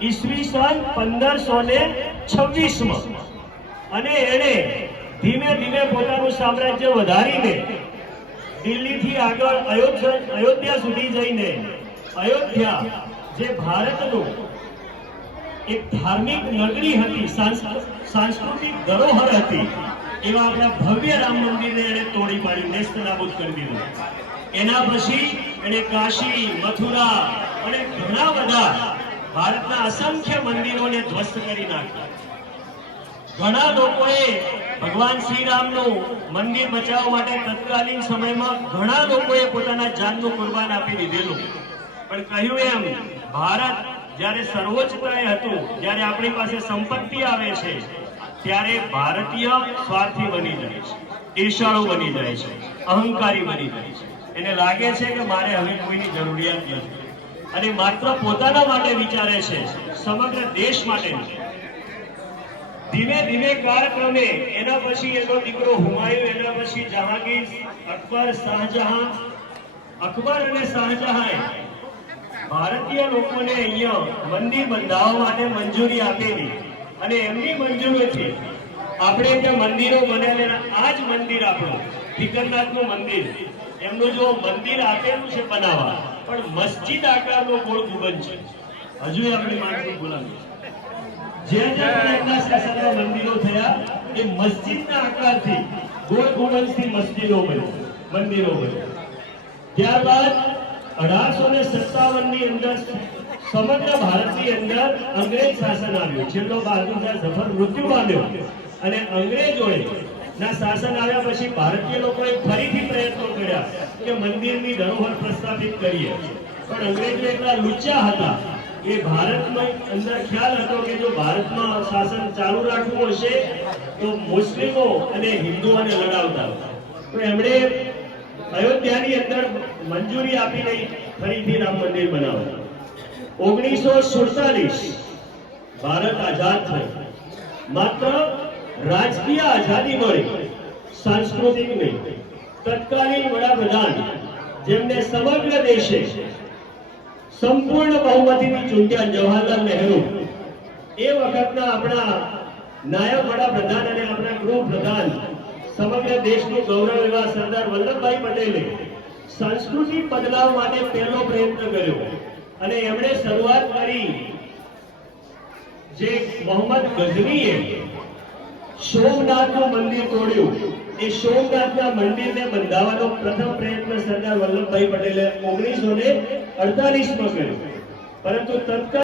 ઈસવીસન 1526 માં અને એણે ધીમે ધીમે પોતાનું સામ્રાજ્ય વધારીને દિલ્હીથી આગળ અયોધ્યા સુધી જઈને અયોધ્યા જે ભારતનું એક ધાર્મિક નગરી હતી, સાંસ્કૃતિક ધરોહર હતી, એવા આપણા ભવ્ય રામ મંદિરને એને તોડી પાડી નેસ્ત નાબૂદ કરી દીધું। એના પછી એને કાશી, મથુરા અને ઘણા બધા ભારતના અસંખ્ય મંદિરોને ધ્વસ્ત કરી નાખ્યા। ઘણા લોકોએ ભગવાન શ્રી રામનું મંદિર બચાવવા માટે તત્કાલીન સમયમાં ઘણા લોકોએ પોતાના જાનનું કુરબાન આપી દીધેલું, પણ કહ્યું એમ ભારત જ્યારે સર્વોચ્ચતાએ હતું, જ્યારે આપણી પાસે સંપત્તિ આવે છે ત્યારે ભારતીય સ્વાર્થી બની જાય છે, ઈર્ષાળુ બની જાય છે, અહંકારી બની જાય છે। એને લાગે છે કે મારે હવે કોઈની જરૂરિયાત નથી અને માત્ર પોતાના માટે વિચારે છે, સમગ્ર દેશ માટે નથી। ધીમે ધીમે કાળક્રમે એના પછી એનો દીકરો હુમાયું, એના પછી જહાંગીર, અકબર, શાહજહાં, અકબર અને શાહજહાંએ ભારતીય લોકોને અહીંયા મંદિર બંધાવવા માટે મંજૂરી આપેલી અને એમની મંજૂરીથી આપણે ત્યાં મંદિરો બનેલા। આ જ મંદિર આપણું ઠીકરનાથનું મંદિર, એમનું જો મંદિર આપેલું છે બનાવવા, પણ મસ્જિદ આકારનો ગોળ ગુંબજ છે, હજુ આપણી માણસો બોલાવી જે એમના શાસનમાં મંદિરો થયા એ મસ્જિદના આકારથી ગોળ ગુંબજથી મંદિરો બન્યા। ત્યારબાદ 1857 ની અંદર સમગ્ર ભારતની અંદર અંગ્રેજ શાસન આવ્યું। છેલ્લો બહાદુર શાહ ઝફર મૃત્યુ પામ્યો અને અંગ્રેજોએ ના શાસન આવ્યા પછી ભારતીય લોકોએ ફરીથી પ્રયત્નો કર્યા કે મંદિરની ધરોહર પ્રસ્થાપિત કરીએ, પણ અંગ્રેજો એટલા લુચ્ચા હતા કે ભારતમાં અંદર ખ્યાલ હતો કે જો ભારતમાં શાસન ચાલુ રાખવું હશે તો મુસ્લિમો અને હિન્દુઓને લડાવતા, તો એમણે અયોધ્યાની અંદર મંજૂરી આપી દઈ ફરીથી રામ મંદિર બનાવવા। 1947 ભારત આઝાદ થયું, માત્ર રાજકીય આઝાદી મળી, સાંસ્કૃતિક નહીં। તત્કાલીન વડાપ્રધાન જેમને સમગ્ર દેશે સંપૂર્ણ બહુમતીથી ચૂંટ્યા, જવાહરલાલ નહેરુ, એ વખતના આપણા નાયબ વડાપ્રધાન અને આપણા ગૃહપ્રધાન, સમગ્ર દેશનું ગૌરવ એવા સરદાર વલ્લભભાઈ પટેલે સંસ્કૃતિ બદલાવ માટે પહેલો પ્રયત્ન કર્યો અને એમણે શરૂઆત કરી। જે મોહમ્મદ ગઝનીએ સોમનાથનું મંદિર તોડ્યું, એ સોમનાથના મંદિરને બંધાવવાનો પ્રથમ પ્રયત્ન સરદાર વલ્લભભાઈ પટેલે 1948 માં કર્યો, પરંતુ તત્કાળ